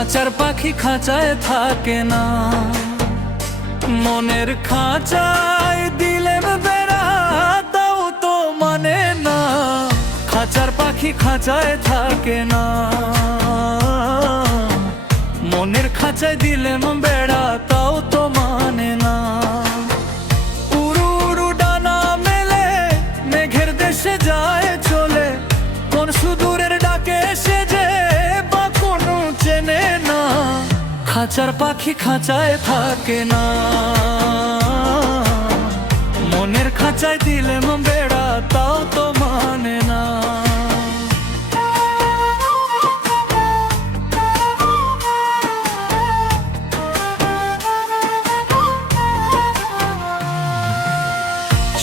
খাঁচার পাখি খাঁচায় থাকে না, মনের খাঁচায় দিলেম বেড়া তাও তো মানে না। খাঁচার পাখি খাঁচায় থাকে না, মনের খাঁচায় দিলেম বেড়া তাও তো মানে না। উড়ু উড়ু ডানা মেলে মেঘের দেশে যায় চলে, কোন সুদূরের ডাকে সে যে বা কোনো চেনে না। খাঁচার পাখি খাঁচায় থাকে না, মনের খাঁচায় দিলেম বেড়া তাও তো মানে না।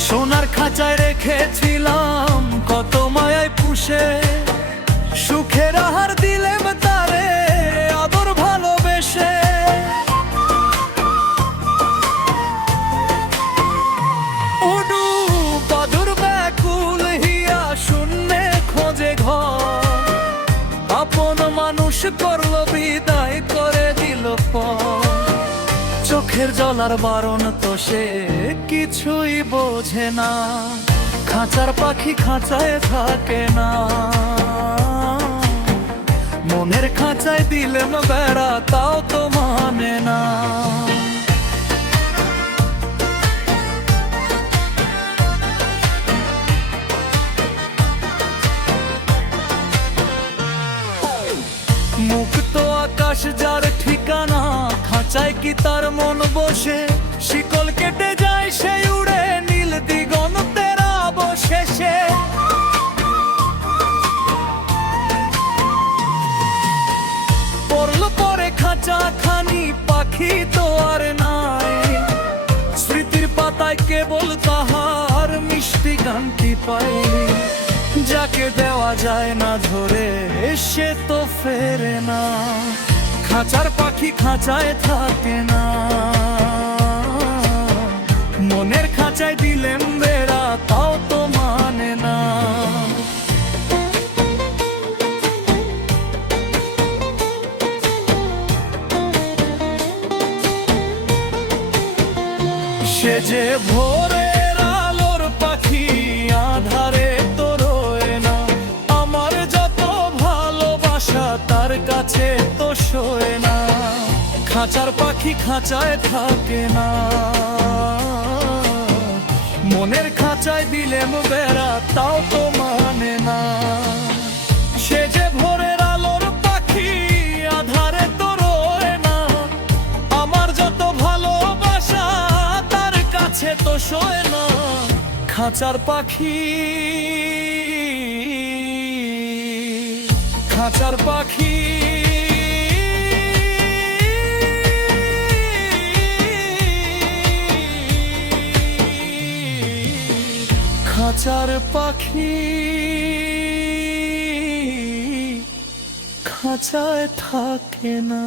সোনার খাঁচায় রেখেছিলাম কত মায়ায় পুষে, সুখের আহার দিলেম তারে আদর ভালোবেসে। উডু বাদুর ব্যাকুল হিয়া শূন্যে খোঁজে ঘর, আপন মানুষ করলো বিদায় করে দিল পর। চোখের জল আর বারণ তো সে কিছুই বোঝে না, খাঁচার পাখি খাঁচায় থাকে না, মনের খাঁচায় দিলেম বেড়া তাও তো মানে না। মুক্ত আকাশ যার ঠিকানা, খাঁচায় কি তার মন বসে? শিকল কেটে যায় সে উড়ে নীল দিগন্তের অবশেষে। পড়লো পরে খাঁচা খানি পাখি তো আর নাই, স্মৃতির পাতায় কেবল তাহার মিষ্টি গানটি পাই। যাকে দেওয়া যায় না ধরে সে তো ফেরে না, খাঁচার পাখি খাঁচায় থাকে না, মনের খাঁচায় দিলেম বেড়া তাও তো মানে না। সে যে ভোরের আলোর পাখি আধারে তো রয় না, আমার যত ভালোবাসা তার কাছে তো শোয় না। খাঁচার পাখি খাঁচায় থাকে না, মনের খাঁচায় দিলেম বেড়া তাও তো মানে না। সে যে ভোরের আলোর পাখি আধারে তো রয় না, আমার যত ভালোবাসা তার কাছে তো শোয় না। খাঁচার পাখি খাঁচার পাখি খাঁচার পাখি খাঁচায় থাকে না।